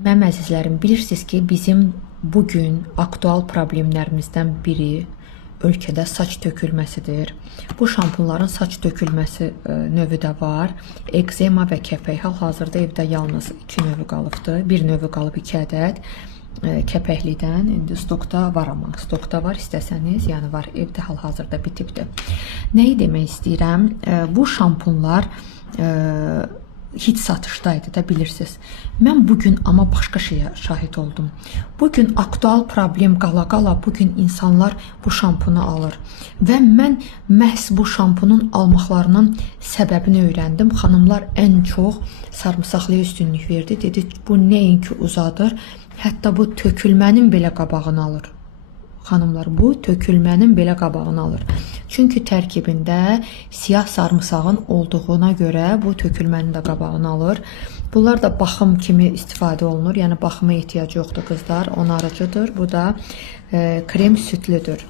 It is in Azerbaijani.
Mənim əzizlərim, bilirsiniz ki, bizim bugün aktual problemlərimizdən biri ölkədə saç tökülməsidir. Bu şampunların saç tökülməsi növü də var. Ekzema və kəpək. Hal-hazırda evdə yalnız 2 növü qalıbdır. Bir növü qalıb 2 ədəd kəpəklidən. İndi stokda var, amma stokda var, istəsəniz, yəni var, evdə hal-hazırda bitibdir. Nəyi demək istəyirəm? Bu şampunlar hiç satışdaydı da, bilirsiniz. Mən bugün amma başqa şeyə şahid oldum. Bugün aktual problem qala-qala bugün insanlar bu şampunu alır. Və mən məhz bu şampunun almaqlarının səbəbini öyrəndim. Xanımlar ən çox sarımsaqlıya üstünlük verdi. Dedi, bu nəinki uzadır, hətta bu tökülmənin belə qabağını alır. Xanımlar, bu tökülmənin belə qabağını alır. Çünki tərkibində siyah sarımsağın olduğuna görə bu tökülmənin də qabağını alır. Bunlar da baxım kimi istifadə olunur. Yəni baxıma ehtiyac yoxdur qızlar, onarıcıdır. Bu da krem südlüdür.